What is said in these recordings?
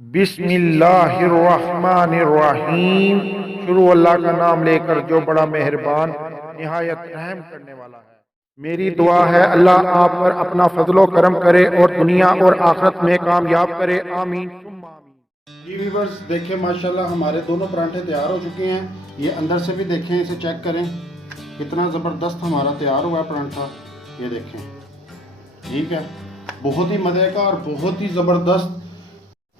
बिस्मिल्लाहिर्रहमानिर्रहीम। शुरू अल्लाह का नाम लेकर जो बड़ा मेहरबान निहायत रहम करने वाला है। मेरी दुआ है अल्लाह आप पर अपना फजलो करम करे और दुनिया और आखिरत में कामयाब करे। आमीन सुम्मा आमीन। जी व्यूअर्स, देखें माशाल्लाह हमारे दोनों परांठे तैयार हो चुके हैं। ये अंदर से भी देखें, इसे चेक करें कितना ज़बरदस्त हमारा तैयार हुआ है परांठा। ये देखें, ठीक है, बहुत ही मज़े का और बहुत ही ज़बरदस्त।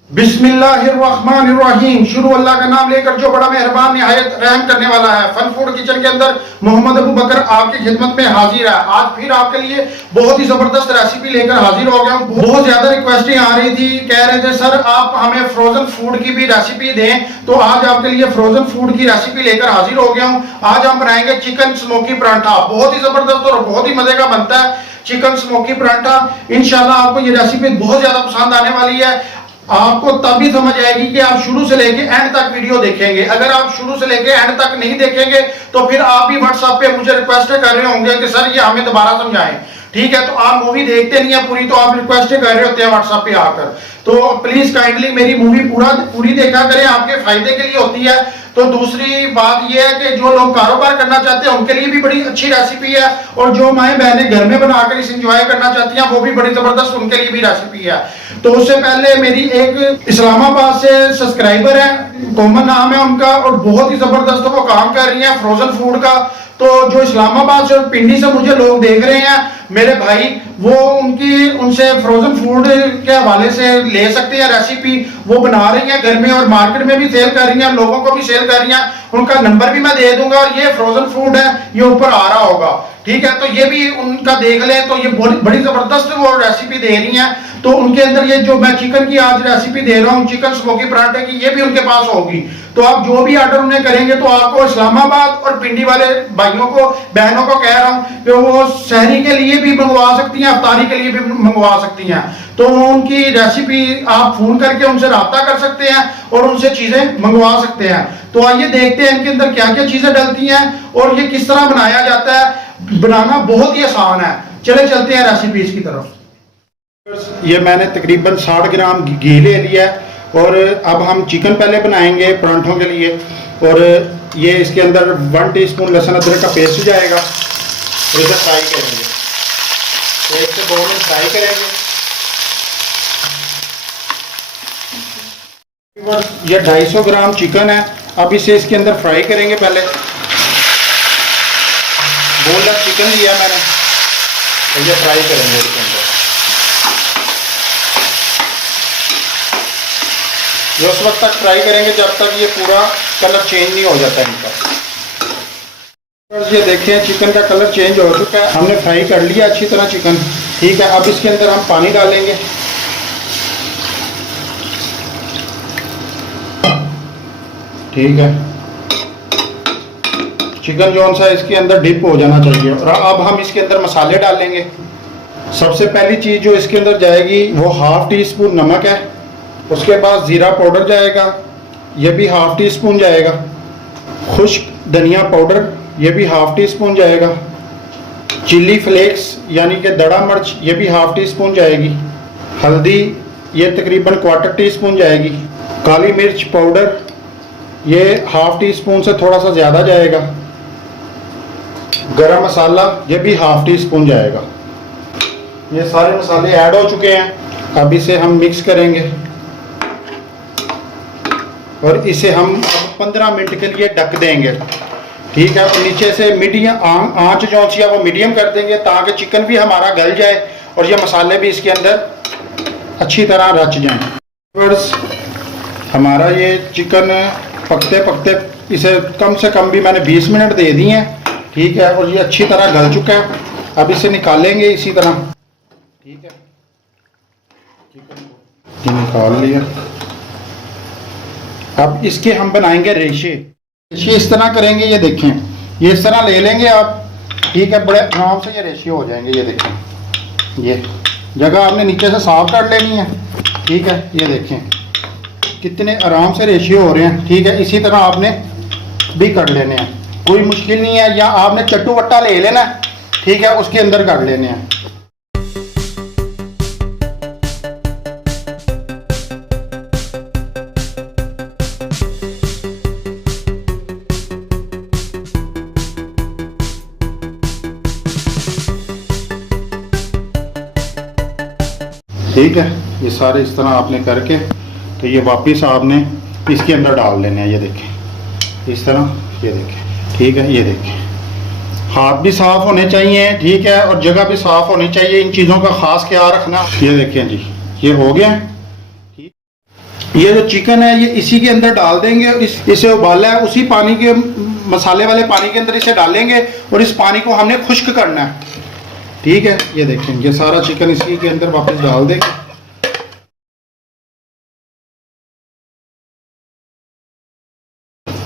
बिस्मिल्लाहिर्रहमानिर्रहीम। शुरू अल्लाह का नाम लेकर जो बड़ा मेहरबान निहायत रहम करने वाला है। फन फूड किचन के अंदर मोहम्मद अबू बकर आपकी खिदमत में हाजिर है। आज फिर आपके लिए बहुत ही जबरदस्त रेसिपी लेकर हाजिर हो गया हूँ। बहुत ज्यादा रिक्वेस्टें आ रही थी, कह रहे थे सर आप हमें फ्रोजन फूड की भी रेसिपी दें, तो आज आपके लिए फ्रोजन फूड की रेसिपी लेकर हाजिर हो गया हूँ। आज हम बनाएंगे चिकन स्मोकी परांठा। बहुत ही जबरदस्त और बहुत ही मजे का बनता है चिकन स्मोकी परांठा। इंशाल्लाह आपको ये रेसिपी बहुत ज्यादा पसंद आने वाली है। आपको तभी समझ आएगी कि आप शुरू से लेके एंड तक वीडियो देखेंगे। अगर आप शुरू से लेके एंड तक नहीं देखेंगे तो फिर आप भी व्हाट्सएप पे मुझे रिक्वेस्ट कर रहे होंगे कि सर ये हमें दोबारा समझाएं। ठीक है, तो आप मूवी देखते नहीं है पूरी, तो आप रिक्वेस्ट कर रहे होते हैं व्हाट्सएप पे आकर। तो प्लीज काइंडली मेरी मूवी पूरी देखा करें, आपके फायदे के लिए होती है। तो दूसरी बात यह है कि जो लोग कारोबार करना चाहते हैं उनके लिए भी बड़ी अच्छी रेसिपी है, और जो माएं बहनें घर में बनाकर इसे एंजॉय करना चाहती हैं वो भी बड़ी जबरदस्त उनके लिए भी रेसिपी है। तो उससे पहले मेरी एक इस्लामाबाद से सब्सक्राइबर है, कोमल नाम है उनका, और बहुत ही जबरदस्त वो काम कर रही है फ्रोजन फूड का। तो जो इस्लामाबाद से और पिंडी से मुझे लोग देख रहे हैं मेरे भाई, वो उनसे फ्रोजन फूड के हवाले से ले सकते हैं रेसिपी। वो बना रही हैं घर में और मार्केट में भी सेल कर रही हैं, लोगों को भी सेल कर रही हैं। उनका नंबर भी मैं दे दूंगा, और ये फ्रोजन फूड है, ये ऊपर आ रहा होगा। ठीक है, तो ये भी उनका देख लें। तो ये बड़ी जबरदस्त वो रेसिपी दे रही हैं। तो उनके अंदर ये जो मैं चिकन की आज रेसिपी दे रहा हूँ चिकन स्मोकी पराठे की, ये भी उनके पास होगी। तो आप जो भी ऑर्डर उन्हें करेंगे तो आपको इस्लामाबाद और पिंडी वाले भाइयों को बहनों को कह रहा हूँ कि वो शहरी के लिए भी मंगवा सकती हैं, अफ्तारी के लिए भी मंगवा सकती हैं। तो उनकी रेसिपी आप फोन करके उनसे राब्ता कर सकते हैं और उनसे चीजें मंगवा सकते हैं। तो आइए देखते हैं इनके अंदर क्या क्या चीजें डलती हैं और ये किस तरह बनाया जाता है। बनाना बहुत ही आसान है। चले चलते हैं रेसिपीज की तरफ। ये मैंने तकरीबन 60 ग्राम घी ले लिया है, और अब हम चिकन पहले बनाएंगे परांठों के लिए। और ये इसके अंदर 1 टीस्पून लहसुन अदरक का पेस्ट जाएगा, और इसे फ्राई करेंगे। तो 1 से 2 मिनट फ्राई करेंगे। ये 250 ग्राम चिकन है, अब इसे इसके अंदर फ्राई करेंगे। पहले बोनलेस चिकन लिया मैंने, तो ये फ्राई करेंगे इसके अंदर। ये उस वक्त तक फ्राई करेंगे जब तक ये पूरा कलर चेंज नहीं हो जाता इनका। ये देखिए चिकन का कलर चेंज हो चुका है, हमने फ्राई कर लिया अच्छी तरह चिकन। ठीक है, अब इसके अंदर हम पानी डालेंगे। ठीक है, चिकन जो सा इसके अंदर डिप हो जाना चाहिए। और अब हम इसके अंदर मसाले डालेंगे। सबसे पहली चीज जो इसके अंदर जाएगी वो 1/2 टीस्पून नमक है। उसके बाद जीरा पाउडर जाएगा, ये भी 1/2 टीस्पून जाएगा। खुश्क धनिया पाउडर, ये भी 1/2 टीस्पून जाएगा। चिल्ली फ्लेक्स यानी कि दड़ा मिर्च, ये भी 1/2 टीस्पून जाएगी। हल्दी ये तकरीबन 1/4 टीस्पून जाएगी। काली मिर्च पाउडर ये 1/2 टीस्पून से थोड़ा सा ज़्यादा जाएगा। गरम मसाला ये भी 1/2 टीस्पून जाएगा। ये सारे मसाले ऐड हो चुके हैं। अब इसे हम मिक्स करेंगे और इसे हम 15 मिनट के लिए ढक देंगे। ठीक है, और नीचे से मीडियम आंच जो सी है वो मीडियम कर देंगे ताकि चिकन भी हमारा गल जाए और ये मसाले भी इसके अंदर अच्छी तरह रच जाएं। हमारा ये चिकन पकते पकते इसे कम से कम भी मैंने 20 मिनट दे दिए हैं। ठीक है, और ये अच्छी तरह गल चुका है। अब इसे निकालेंगे इसी तरह। ठीक है, चिकन को निकाल लिया। अब इसके हम बनाएंगे रेशे। रेशे इस तरह करेंगे, ये देखें, ये इस तरह ले लेंगे आप। ठीक है, बड़े आराम से ये रेशे हो जाएंगे। ये देखें, ये जगह आपने नीचे से साफ कर लेनी है। ठीक है, ये देखें कितने आराम से रेशे हो रहे हैं। ठीक है, इसी तरह आपने भी कर लेने हैं, कोई मुश्किल नहीं है। या आपने चट्टू वट्टा ले लेना। ठीक है, उसके अंदर कर लेने हैं। ठीक है, ये सारे इस तरह आपने करके तो ये वापस आपने इसके अंदर डाल लेने हैं। ये देखें इस तरह, ये देखें, ठीक है। ये देखें, हाथ भी साफ़ होने चाहिए, ठीक है, और जगह भी साफ़ होनी चाहिए। इन चीज़ों का ख़ास ख्याल रखना। ये देखें जी, ये हो गया। ये जो चिकन है ये इसी के अंदर डाल देंगे और इसे उबाला है, उसी पानी के मसाले वाले पानी के अंदर इसे डालेंगे और इस पानी को हमने खुश्क करना है, ठीक है। ये देखें, ये सारा चिकन इसी के अंदर वापस डाल देंगे।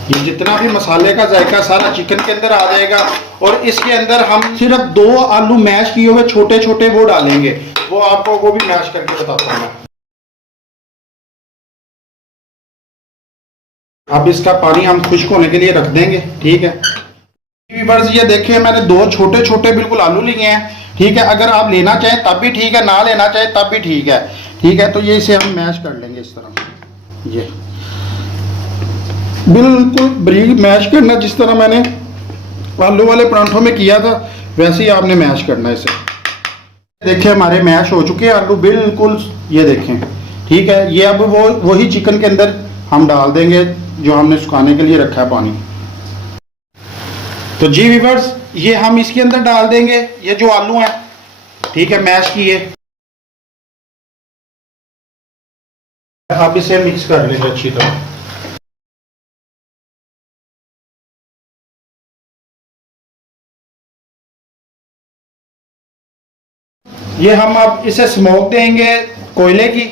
ये जितना भी मसाले का जायका सारा चिकन के अंदर आ जाएगा और इसके अंदर हम सिर्फ 2 आलू मैश किए हुए छोटे छोटे वो डालेंगे, वो आपको वो भी मैश करके बताता हूँ मैं। अब इसका पानी हम खुश्क होने के लिए रख देंगे, ठीक है। व्यूअर्स ये देखिए, मैंने 2 छोटे छोटे बिल्कुल आलू लिए हैं, ठीक है। अगर आप लेना चाहें तब भी ठीक है, ना लेना चाहें तब भी ठीक है, ठीक है। तो ये इसे हम मैश कर लेंगे इस तरह, ये बिल्कुल बारीक मैश करना, जिस तरह मैंने आलू वाले परांठों में किया था वैसे ही आपने मैश करना है इसे। देखिए हमारे मैश हो चुके हैं आलू बिल्कुल, ये देखें, ठीक है। ये अब वही चिकन के अंदर हम डाल देंगे जो हमने सुखाने के लिए रखा है पानी। तो जी व्यूअर्स, ये हम इसके अंदर डाल देंगे ये जो आलू हैं, ठीक है, मैश किए। अब इसे मिक्स कर लेंगे अच्छी तरह। ये हम अब इसे स्मोक देंगे कोयले की,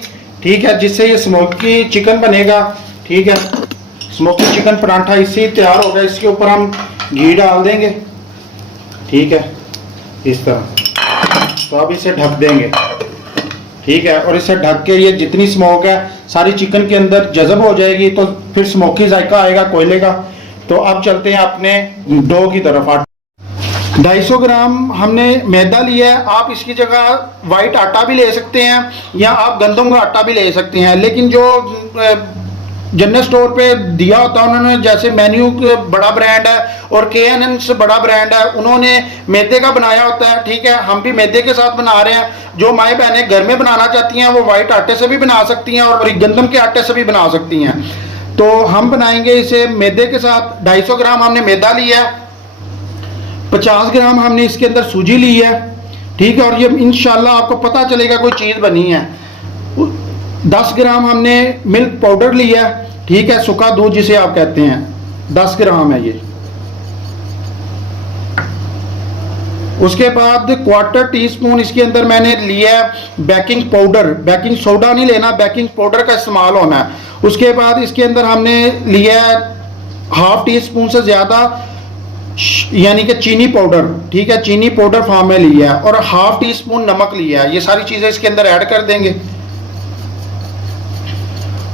ठीक है, जिससे ये स्मोकी चिकन बनेगा, ठीक है। स्मोकी चिकन परांठा इससे तैयार होगा। इसके ऊपर हम घी डाल देंगे, ठीक है, इस तरह। तो अब इसे ढक देंगे, ठीक है, और इसे ढक के ये जितनी स्मोक है सारी चिकन के अंदर जज़ब हो जाएगी, तो फिर स्मोकी जायका आएगा कोयले का। तो अब चलते हैं अपने डो की तरफ। 250 ग्राम हमने मैदा लिया है। आप इसकी जगह वाइट आटा भी ले सकते हैं या आप गंदम का आटा भी ले सकते हैं, लेकिन जो जनरल स्टोर पे दिया होता है उन्होंने, जैसे मेन्यू बड़ा ब्रांड है और KNN से बड़ा ब्रांड है, उन्होंने मैदे का बनाया होता है, ठीक है। हम भी मैदे के साथ बना रहे हैं। जो माएँ बहनें घर में बनाना चाहती हैं वो वाइट आटे से भी बना सकती हैं और गंदम के आटे से भी बना सकती हैं। तो हम बनाएंगे इसे मैदे के साथ। 250 ग्राम हमने मैदा लिया है, 50 ग्राम हमने इसके अंदर सूजी ली है, ठीक है। और ये इंशाल्लाह आपको पता चलेगा कोई चीज़ बनी है। 10 ग्राम हमने मिल्क पाउडर लिया है, ठीक है, सूखा दूध जिसे आप कहते हैं, 10 ग्राम है ये। उसके बाद 1/4 टीस्पून इसके अंदर मैंने लिया है बेकिंग पाउडर। बेकिंग सोडा नहीं लेना, बेकिंग पाउडर का इस्तेमाल होना है। उसके बाद इसके अंदर हमने लिया है 1/2 टीस्पून से ज़्यादा यानी कि चीनी पाउडर, ठीक है, चीनी पाउडर फॉर्म में लिया है, और 1/2 टीस्पून नमक लिया है। ये सारी चीज़ें इसके अंदर ऐड कर देंगे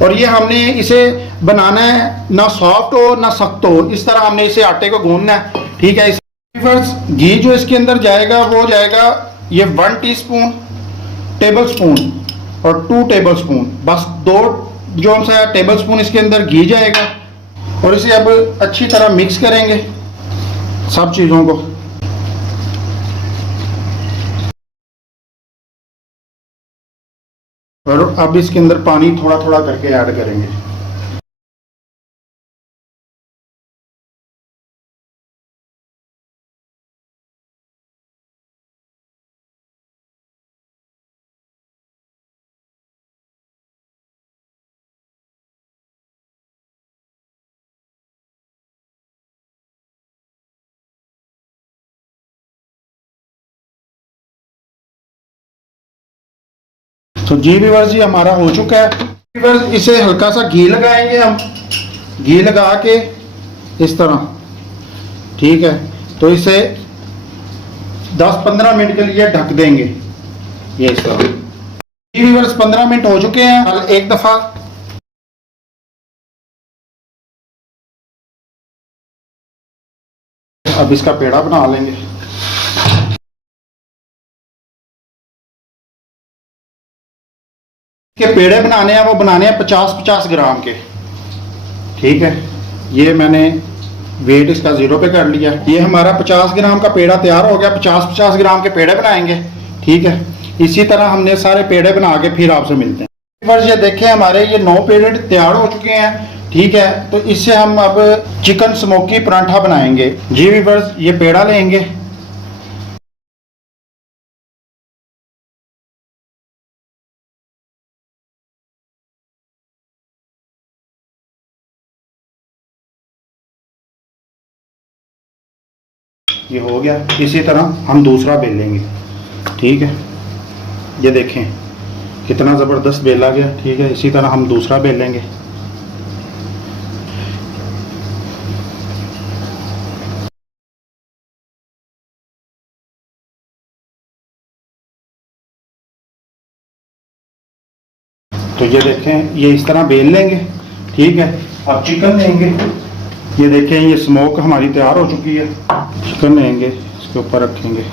और ये हमने इसे बनाना है ना सॉफ्ट हो ना सख्त हो, इस तरह हमने इसे आटे को गूंदना है, ठीक है। घी जो इसके अंदर जाएगा वो जाएगा ये 1 टीस्पून टेबल स्पून और 2 टेबल स्पून, बस 2 जो सा टेबल स्पून इसके अंदर घी जाएगा। और इसे अब अच्छी तरह मिक्स करेंगे सब चीज़ों को। और अब इसके अंदर पानी थोड़ा थोड़ा करके ऐड करेंगे। तो जी व्यूअर्स, जी हमारा हो चुका है। व्यूअर्स, इसे हल्का सा घी लगाएंगे हम, घी लगा के इस तरह, ठीक है। तो इसे 10-15 मिनट के लिए ढक देंगे, ये इस तरह। जी व्यूअर्स, 15 मिनट हो चुके हैं। एक दफा अब इसका पेड़ा बना लेंगे। के पेड़े बनाने हैं वो बनाने हैं 50-50 ग्राम के, ठीक है। ये मैंने वेट इसका 0 पे कर लिया। ये हमारा 50 ग्राम का पेड़ा तैयार हो गया। 50-50 ग्राम के पेड़े बनाएंगे, ठीक है। इसी तरह हमने सारे पेड़े बना के फिर आपसे मिलते हैं। बस ये देखें हमारे ये 9 पेड़े तैयार हो चुके हैं, ठीक है। तो इससे हम अब चिकन स्मोकी परांठा बनाएंगे। जी व्यूअर्स, ये पेड़ा लेंगे, ये हो गया। इसी तरह हम दूसरा बेल लेंगे, ठीक है। ये देखें कितना ज़बरदस्त बेला गया, ठीक है। इसी तरह हम दूसरा बेल लेंगे। तो ये देखें, ये इस तरह बेल लेंगे, ठीक है। अब चिकन लेंगे, ये देखें ये स्मोक हमारी तैयार हो चुकी है। चिकन लेंगे, इसके ऊपर रखेंगे,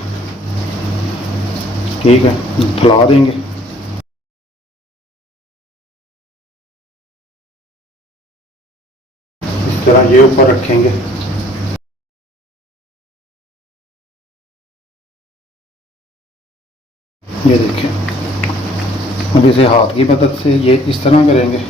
ठीक है, फैला देंगे। इस तरह ये ऊपर रखेंगे। ये देखें, अब इसे हाथ की मदद से ये इस तरह करेंगे।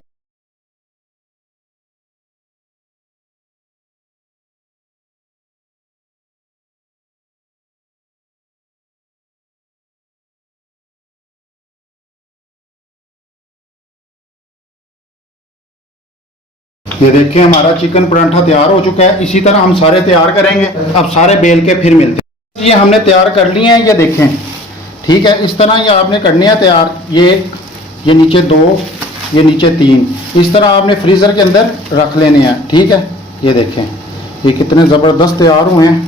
ये देखिए हमारा चिकन परांठा तैयार हो चुका है। इसी तरह हम सारे तैयार करेंगे। अब सारे बेल के फिर मिलते हैं। ये हमने तैयार कर लिए हैं, ये देखें, ठीक है। इस तरह ये आपने करने हैं तैयार। ये नीचे 2, ये नीचे 3, इस तरह आपने फ्रीज़र के अंदर रख लेने हैं, ठीक है। ये देखें ये कितने ज़बरदस्त तैयार हुए हैं,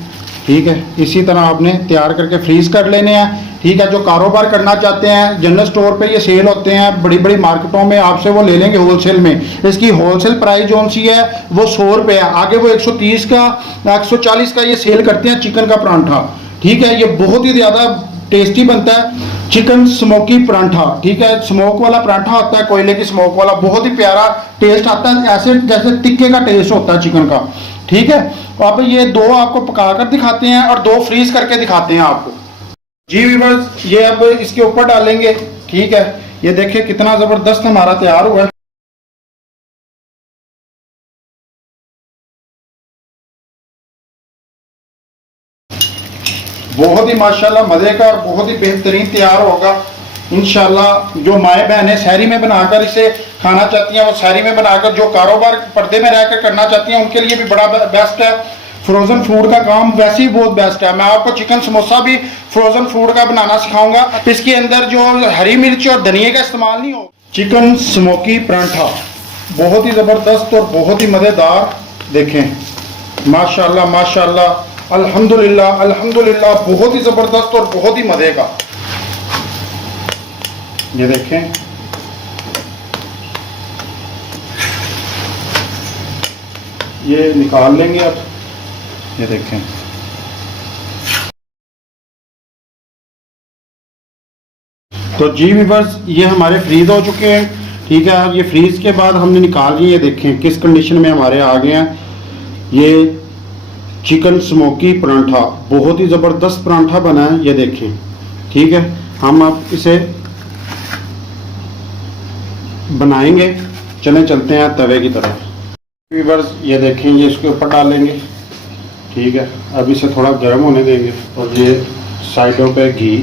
ठीक है। इसी तरह आपने तैयार करके फ्रीज़ कर लेने हैं, ठीक है। जो कारोबार करना चाहते हैं, जनरल स्टोर पे ये सेल होते हैं, बड़ी बड़ी मार्केटों में आपसे वो ले लेंगे होलसेल में। इसकी होलसेल प्राइस जो सी है वो 100 रुपये है, आगे वो 130 का 140 का ये सेल करते हैं चिकन का परांठा, ठीक है। ये बहुत ही ज़्यादा टेस्टी बनता है चिकन स्मोकी परांठा, ठीक है। स्मोक वाला परांठा होता है, कोयले की स्मोक वाला, बहुत ही प्यारा टेस्ट आता है, ऐसे जैसे टिक्के का टेस्ट होता है चिकन का, ठीक है। अब ये 2 आपको पका कर दिखाते हैं और 2 फ्रीज करके दिखाते हैं आपको। जी व्यूअर्स, ये अब इसके ऊपर डालेंगे, ठीक है। ये देखिए कितना जबरदस्त हमारा तैयार हुआ है। बहुत ही माशाल्लाह मजे का और बहुत ही बेहतरीन तैयार होगा इंशाल्लाह। जो माएँ बहनें शहरी में बनाकर इसे खाना चाहती हैं वो शहरी में बनाकर, जो कारोबार पर्दे में रहकर करना चाहती हैं उनके लिए भी बड़ा बेस्ट है। फ्रोजन फूड का काम वैसे ही बहुत बेस्ट है। मैं आपको चिकन समोसा भी फ्रोजन फूड का बनाना सिखाऊंगा। इसके अंदर जो हरी मिर्च और धनिया का इस्तेमाल नहीं हो। चिकन स्मोकी परांठा बहुत ही ज़बरदस्त और बहुत ही मज़ेदार। देखें माशाल्लाह माशाल्लाह, अल्हम्दुलिल्लाह अल्हम्दुलिल्लाह, बहुत ही ज़बरदस्त और बहुत ही मज़े का। ये देखें ये निकाल लेंगे अब। ये देखें तो जी व्यूअर्स, ये हमारे फ्रीज हो चुके हैं, ठीक है। अब ये फ्रीज के बाद हमने निकाल लिए। ये देखें किस कंडीशन में हमारे आ गए हैं। ये चिकन स्मोकी परांठा बहुत ही ज़बरदस्त परांठा बना है, ये देखें, ठीक है। हम अब इसे बनाएंगे, चलें चलते हैं तवे की तरफ। व्यूअर्स ये देखें, ये इसके ऊपर डालेंगे, ठीक है। अब इसे थोड़ा गर्म होने देंगे और ये साइडों पे घी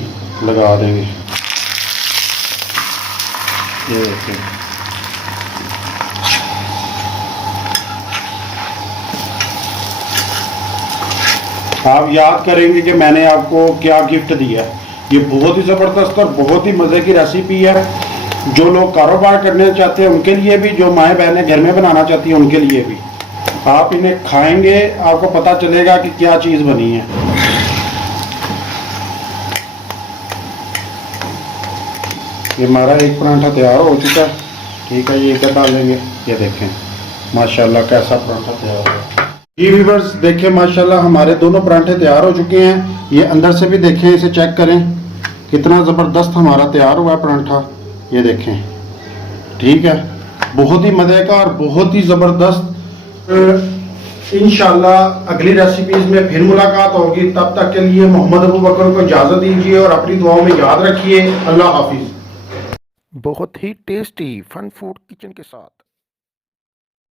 लगा देंगे। ये देखें आप याद करेंगे कि मैंने आपको क्या गिफ्ट दिया। ये बहुत ही ज़बरदस्त और बहुत ही मज़े की रेसिपी है। जो लोग कारोबार करने चाहते हैं उनके लिए भी, जो माएँ बहनें घर में बनाना चाहती हैं उनके लिए भी। आप इन्हें खाएंगे आपको पता चलेगा कि क्या चीज़ बनी है। ये हमारा एक परांठा तैयार हो चुका है, ठीक है। ये इधर डालेंगे। ये देखें माशाल्लाह कैसा परांठा तैयार है। जी व्यूअर्स देखें माशाल्लाह हमारे दोनों परांठे तैयार हो चुके हैं। ये अंदर से भी देखें, इसे चेक करें कितना ज़बरदस्त हमारा तैयार हुआ है परांठा। ये देखें, ठीक है, बहुत ही मज़े का और बहुत ही ज़बरदस्त इंशाल्लाह अगली रेसिपीज में फिर मुलाकात होगी। तब तक के लिए मोहम्मद अबू बकर को इजाज़त दीजिए और अपनी दुआओं में याद रखिए। अल्लाह हाफिज़। बहुत ही टेस्टी फन फूड किचन के साथ